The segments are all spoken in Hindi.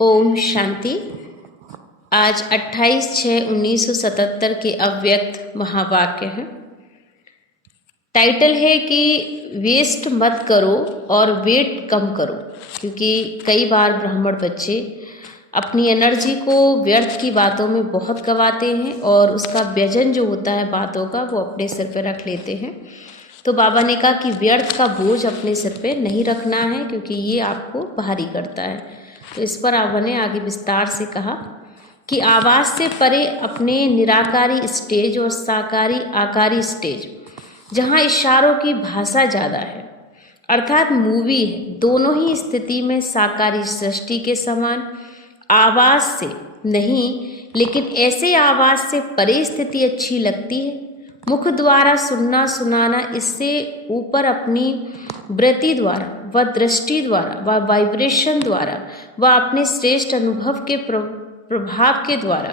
ओम शांति। आज 28/6/1977 के अव्यक्त महावाक्य हैं। टाइटल है कि वेस्ट मत करो और वेट कम करो, क्योंकि कई बार ब्राह्मण बच्चे अपनी एनर्जी को व्यर्थ की बातों में बहुत गंवाते हैं और उसका व्यजन जो होता है बातों का वो अपने सिर पे रख लेते हैं। तो बाबा ने कहा कि व्यर्थ का बोझ अपने सिर पे नहीं रखना है, क्योंकि ये आपको भारी करता है। तो इस पर बाबा ने आगे विस्तार से कहा कि आवाज़ से परे अपने निराकारी स्टेज और साकारी आकारी स्टेज, जहाँ इशारों की भाषा ज़्यादा है, अर्थात मूवी है, दोनों ही स्थिति में साकारी सृष्टि के समान आवाज़ से नहीं, लेकिन ऐसे आवाज़ से परे स्थिति अच्छी लगती है। मुख द्वारा सुनना सुनाना, इससे ऊपर अपनी वृत्ति द्वारा व दृष्टि द्वारा व वाइब्रेशन द्वारा व अपने श्रेष्ठ अनुभव के प्रभाव के द्वारा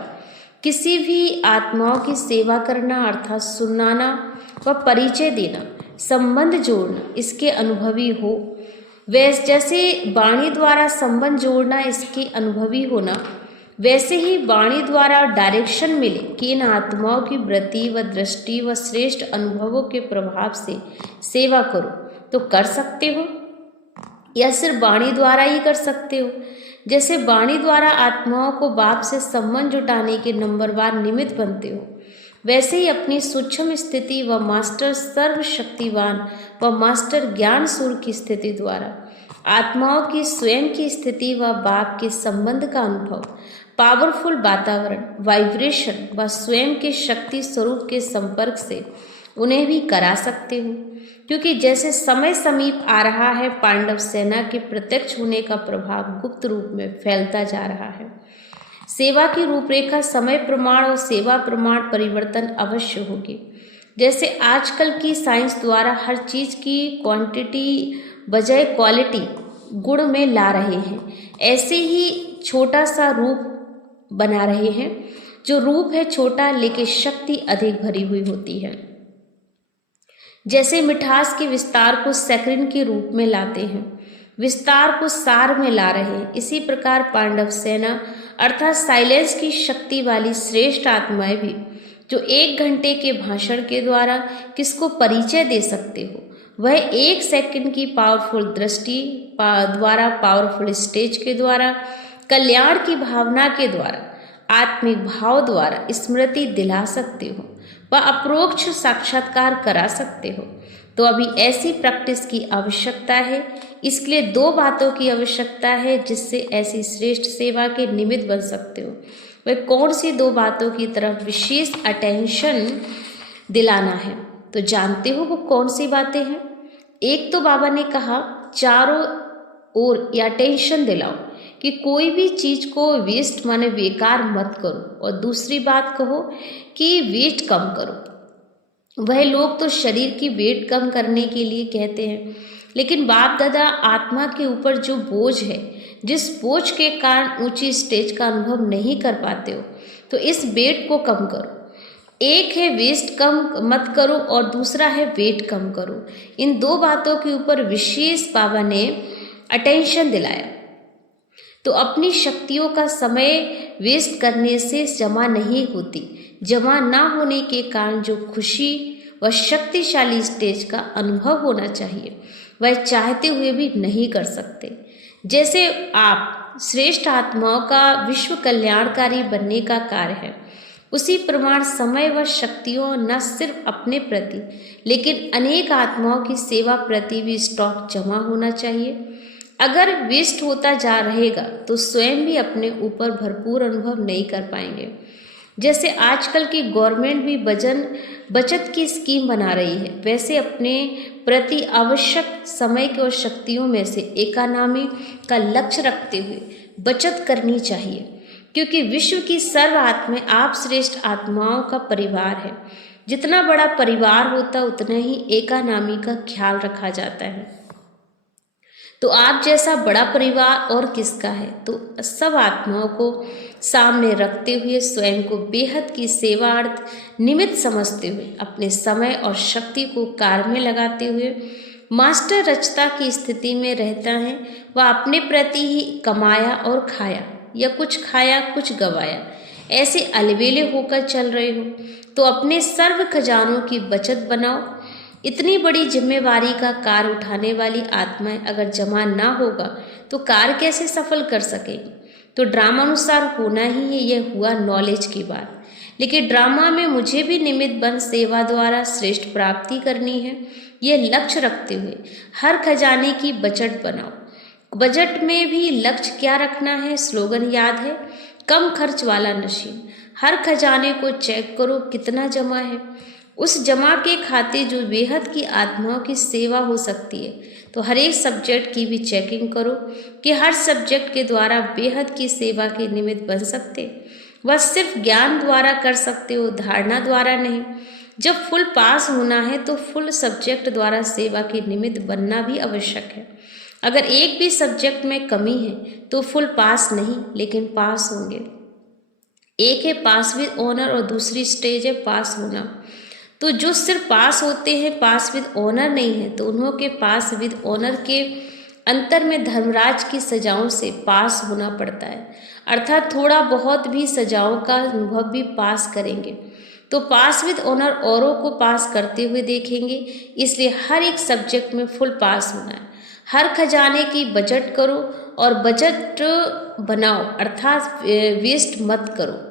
किसी भी आत्माओं की सेवा करना, अर्थात सुनाना व परिचय देना, संबंध जोड़ना, इसके अनुभवी हो। वैसे जैसे वाणी द्वारा संबंध जोड़ना इसके अनुभवी होना, वैसे ही वाणी द्वारा डायरेक्शन मिले कि इन आत्माओं की वृत्ति व दृष्टि व श्रेष्ठ अनुभवों के प्रभाव से सेवा करो तो कर सकते हो, या सिर्फ वाणी द्वारा ही कर सकते हो। जैसे वाणी द्वारा आत्माओं को बाप से संबंध जुटाने के नंबरवार निमित्त बनते हो, वैसे ही अपनी सूक्ष्म स्थिति व मास्टर सर्वशक्तिवान व मास्टर ज्ञान सूर्य की स्थिति द्वारा आत्माओं की स्वयं की स्थिति व बाप के संबंध का अनुभव, पावरफुल वातावरण, वाइब्रेशन व स्वयं के शक्ति स्वरूप के संपर्क से उन्हें भी करा सकते हो। क्योंकि जैसे समय समीप आ रहा है, पांडव सेना के प्रत्यक्ष होने का प्रभाव गुप्त रूप में फैलता जा रहा है। सेवा की रूपरेखा समय प्रमाण और सेवा प्रमाण परिवर्तन अवश्य होगी। जैसे आजकल की साइंस द्वारा हर चीज़ की क्वांटिटी बजाय क्वालिटी गुण में ला रहे हैं, ऐसे ही छोटा सा रूप बना रहे हैं। जो रूप है छोटा, लेकिन शक्ति अधिक भरी हुई होती है। जैसे मिठास के विस्तार को सैकरिन के रूप में लाते हैं, विस्तार को सार में ला रहे हैं, इसी प्रकार पांडव सेना अर्थात साइलेंस की शक्ति वाली श्रेष्ठ आत्माएं भी, जो 1 घंटे के भाषण के द्वारा किसको परिचय दे सकते हो, वह 1 सेकंड की पावरफुल दृष्टि द्वारा, पावरफुल स्टेज के द्वारा, कल्याण की भावना के द्वारा, आत्मिक भाव द्वारा स्मृति दिला सकते हो व अप्रोक्ष साक्षात्कार करा सकते हो। तो अभी ऐसी प्रैक्टिस की आवश्यकता है। इसके लिए 2 बातों की आवश्यकता है जिससे ऐसी श्रेष्ठ सेवा के निमित्त बन सकते हो। वह कौन सी 2 बातों की तरफ विशेष अटेंशन दिलाना है, तो जानते हो वो कौन सी बातें हैं? एक तो बाबा ने कहा चारों ओर अटेंशन दिलाओ कि कोई भी चीज़ को वेस्ट माने बेकार मत करो, और दूसरी बात कहो कि वेट कम करो। वह लोग तो शरीर की वेट कम करने के लिए कहते हैं, लेकिन बाप दादा आत्मा के ऊपर जो बोझ है, जिस बोझ के कारण ऊंची स्टेज का अनुभव नहीं कर पाते हो, तो इस वेट को कम करो। एक है वेस्ट कम मत करो और दूसरा है वेट कम करो। इन 2 बातों के ऊपर विशेष बाबा ने अटेंशन दिलाया। तो अपनी शक्तियों का समय वेस्ट करने से जमा नहीं होती। जमा ना होने के कारण जो खुशी व शक्तिशाली स्टेज का अनुभव होना चाहिए, वह चाहते हुए भी नहीं कर सकते। जैसे आप श्रेष्ठ आत्माओं का विश्व कल्याणकारी बनने का कार्य है, उसी प्रमाण समय व शक्तियों न सिर्फ अपने प्रति, लेकिन अनेक आत्माओं की सेवा प्रति भी स्टॉक जमा होना चाहिए। अगर वेस्ट होता जा रहेगा तो स्वयं भी अपने ऊपर भरपूर अनुभव नहीं कर पाएंगे। जैसे आजकल की गवर्नमेंट भी बचत की स्कीम बना रही है, वैसे अपने प्रति आवश्यक समय की और शक्तियों में से इकोनॉमी का लक्ष्य रखते हुए बचत करनी चाहिए। क्योंकि विश्व की सर्व आत्माएं आप श्रेष्ठ आत्माओं का परिवार है। जितना बड़ा परिवार होता उतना ही इकोनॉमी का ख्याल रखा जाता है। तो आप जैसा बड़ा परिवार और किसका है? तो सब आत्माओं को सामने रखते हुए स्वयं को बेहद की सेवार्थ निमित्त समझते हुए अपने समय और शक्ति को कार्य में लगाते हुए मास्टर रचता की स्थिति में रहता है। वह अपने प्रति ही कमाया और खाया, या कुछ खाया कुछ गवाया, ऐसे अलबेले होकर चल रहे हो तो अपने सर्व खजानों की बचत बनाओ। इतनी बड़ी जिम्मेवारी का कार उठाने वाली आत्माएं अगर जमा ना होगा तो कार कैसे सफल कर सकेगी। तो ड्रामा अनुसार होना ही है, यह हुआ नॉलेज की बात। लेकिन ड्रामा में मुझे भी निमित्त बन सेवा द्वारा श्रेष्ठ प्राप्ति करनी है, यह लक्ष्य रखते हुए हर खजाने की बजट बनाओ। बजट में भी लक्ष्य क्या रखना है, स्लोगन याद है, कम खर्च वाला नशीन। हर खजाने को चेक करो कितना जमा है, उस जमा के खाते जो बेहद की आत्माओं की सेवा हो सकती है। तो हर एक सब्जेक्ट की भी चेकिंग करो कि हर सब्जेक्ट के द्वारा बेहद की सेवा के निमित्त बन सकते। वह सिर्फ ज्ञान द्वारा कर सकते हो, धारणा द्वारा नहीं। जब फुल पास होना है तो फुल सब्जेक्ट द्वारा सेवा के निमित्त बनना भी आवश्यक है। अगर एक भी सब्जेक्ट में कमी है तो फुल पास नहीं लेकिन पास होंगे। एक है पास विद ऑनर और दूसरी स्टेज है पास होना। तो जो सिर्फ पास होते हैं, पास विद ऑनर नहीं है, तो उन्हों के पास विद ऑनर के अंतर में धर्मराज की सजाओं से पास होना पड़ता है। अर्थात थोड़ा बहुत भी सजाओं का अनुभव भी पास करेंगे तो पास विद ऑनर औरों को पास करते हुए देखेंगे। इसलिए हर एक सब्जेक्ट में फुल पास होना है। हर खजाने की बजट करो और बजट बनाओ, अर्थात वेस्ट मत करो।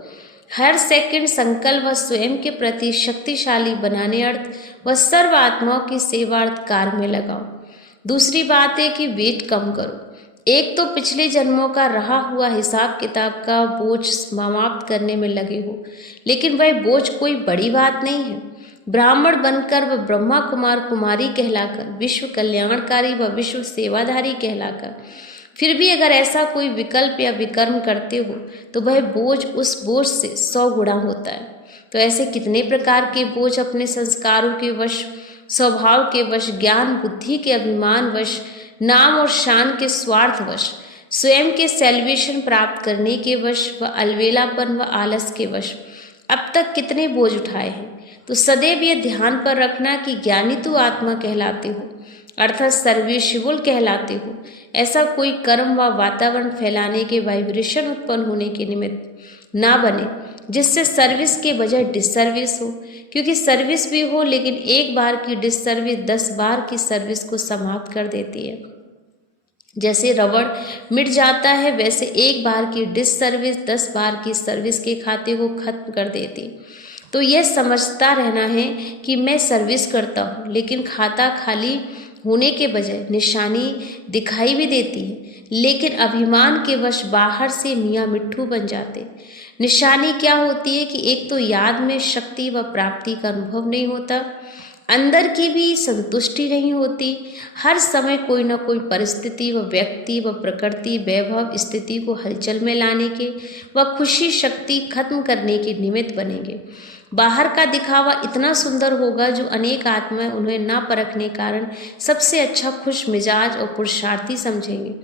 हर सेकंड संकल्प व स्वयं के प्रति शक्तिशाली बनाने अर्थ व सर्व आत्माओं की सेवार्थ कार्य में लगाओ। दूसरी बात है कि वेट कम करो। एक तो पिछले जन्मों का रहा हुआ हिसाब किताब का बोझ समाप्त करने में लगे हो, लेकिन वह बोझ कोई बड़ी बात नहीं है। ब्राह्मण बनकर व ब्रह्मा कुमार कुमारी कहलाकर, विश्व कल्याणकारी व विश्व सेवाधारी कहलाकर, फिर भी अगर ऐसा कोई विकल्प या विकर्म करते हो तो वह बोझ उस बोझ से 100 गुना होता है। तो ऐसे कितने प्रकार के बोझ अपने संस्कारों के वश, स्वभाव के वश, ज्ञान बुद्धि के अभिमान वश, नाम और शान के स्वार्थ वश, स्वयं के सेल्वेशन प्राप्त करने के वश व अलवेलापन व आलस के वश अब तक कितने बोझ उठाए हैं। तो सदैव ये ध्यान पर रखना कि ज्ञानी तू आत्मा कहलाते हो, अर्थात सर्वेश्वल कहलाते हो। ऐसा कोई कर्म व वातावरण फैलाने के वाइब्रेशन उत्पन्न होने के निमित्त ना बने जिससे सर्विस के बजाय डिसर्विस हो, क्योंकि सर्विस भी हो लेकिन एक बार की डिसर्विस 10 बार की सर्विस को समाप्त कर देती है। जैसे रबड़ मिट जाता है वैसे एक बार की डिसर्विस 10 बार की सर्विस के खाते को खत्म कर देती। तो यह समझता रहना है कि मैं सर्विस करता हूँ, लेकिन खाता खाली होने के बजाय निशानी दिखाई भी देती है, लेकिन अभिमान के वश बाहर से मियाँ मिट्ठू बन जाते। निशानी क्या होती है कि एक तो याद में शक्ति व प्राप्ति का अनुभव नहीं होता, अंदर की भी संतुष्टि नहीं होती। हर समय कोई न कोई परिस्थिति व व्यक्ति व प्रकृति वैभव स्थिति को हलचल में लाने के व खुशी शक्ति खत्म करने के निमित्त बनेंगे। बाहर का दिखावा इतना सुंदर होगा जो अनेक आत्माएं उन्हें ना परखने कारण सबसे अच्छा खुश मिजाज और पुरुषार्थी समझेंगे,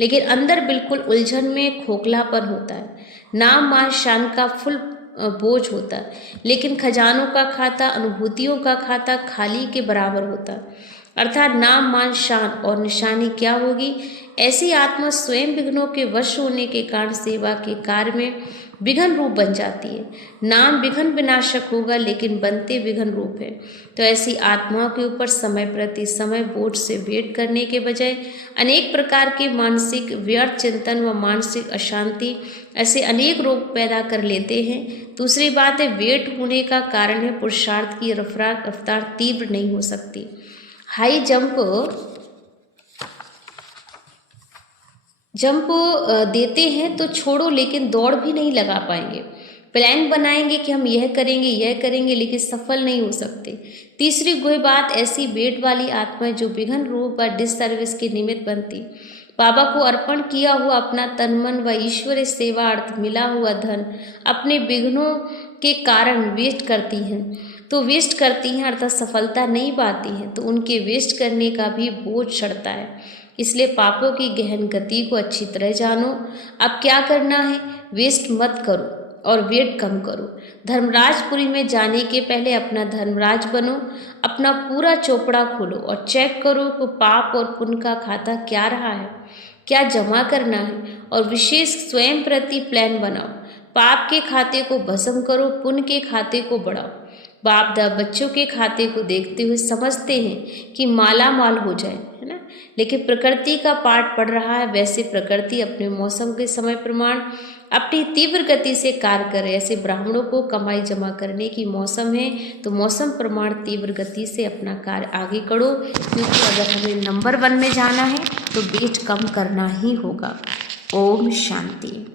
लेकिन अंदर बिल्कुल उलझन में खोखलापन होता है। नाम मान शान का फुल बोझ होता है, लेकिन खजानों का खाता, अनुभूतियों का खाता खाली के बराबर होता है। अर्थात नाम मान शान और निशानी क्या होगी। ऐसी आत्मा स्वयं विघ्नों के वश होने के कारण सेवा के कार्य में विघ्न रूप बन जाती है। नाम विघ्न विनाशक होगा लेकिन बनते विघ्न रूप है। तो ऐसी आत्माओं के ऊपर समय प्रति समय बोझ से वेट करने के बजाय अनेक प्रकार के मानसिक व्यर्थ चिंतन व मानसिक अशांति ऐसे अनेक रोग पैदा कर लेते हैं। दूसरी बात है वेट होने का कारण है पुरुषार्थ की रफ्तार तीव्र नहीं हो सकती। हाई जंप देते हैं तो छोड़ो, लेकिन दौड़ भी नहीं लगा पाएंगे। प्लान बनाएंगे कि हम यह करेंगे लेकिन सफल नहीं हो सकते। तीसरी कोई बात ऐसी वेट वाली आत्मा जो विघ्न रूप व डिसर्विस के निमित्त बनती, बाबा को अर्पण किया हुआ अपना तन मन व ईश्वरीय सेवा अर्थ मिला हुआ धन अपने विघ्नों के कारण वेस्ट करती हैं अर्थात सफलता नहीं पाती हैं, तो उनके वेस्ट करने का भी बोझ चढ़ता है। इसलिए पापों की गहन गति को अच्छी तरह जानो। अब क्या करना है, वेस्ट मत करो और वेट कम करो। धर्मराजपुरी में जाने के पहले अपना धर्मराज बनो, अपना पूरा चोपड़ा खोलो और चेक करो कि पाप और पुण्य का खाता क्या रहा है, क्या जमा करना है और विशेष स्वयं प्रति प्लान बनाओ। पाप के खाते को भस्म करो, पुण्य के खाते को बढ़ाओ। बाप दादा बच्चों के खाते को देखते हुए समझते हैं कि माला माल हो जाए, है ना, लेकिन प्रकृति का पाठ पढ़ रहा है। वैसे प्रकृति अपने मौसम के समय प्रमाण अपनी तीव्र गति से कार्य करे। ऐसे ब्राह्मणों को कमाई जमा करने की मौसम है, तो मौसम प्रमाण तीव्र गति से अपना कार्य आगे करो, क्योंकि अगर हमें नंबर 1 में जाना है तो वेट कम करना ही होगा। ओम शांति।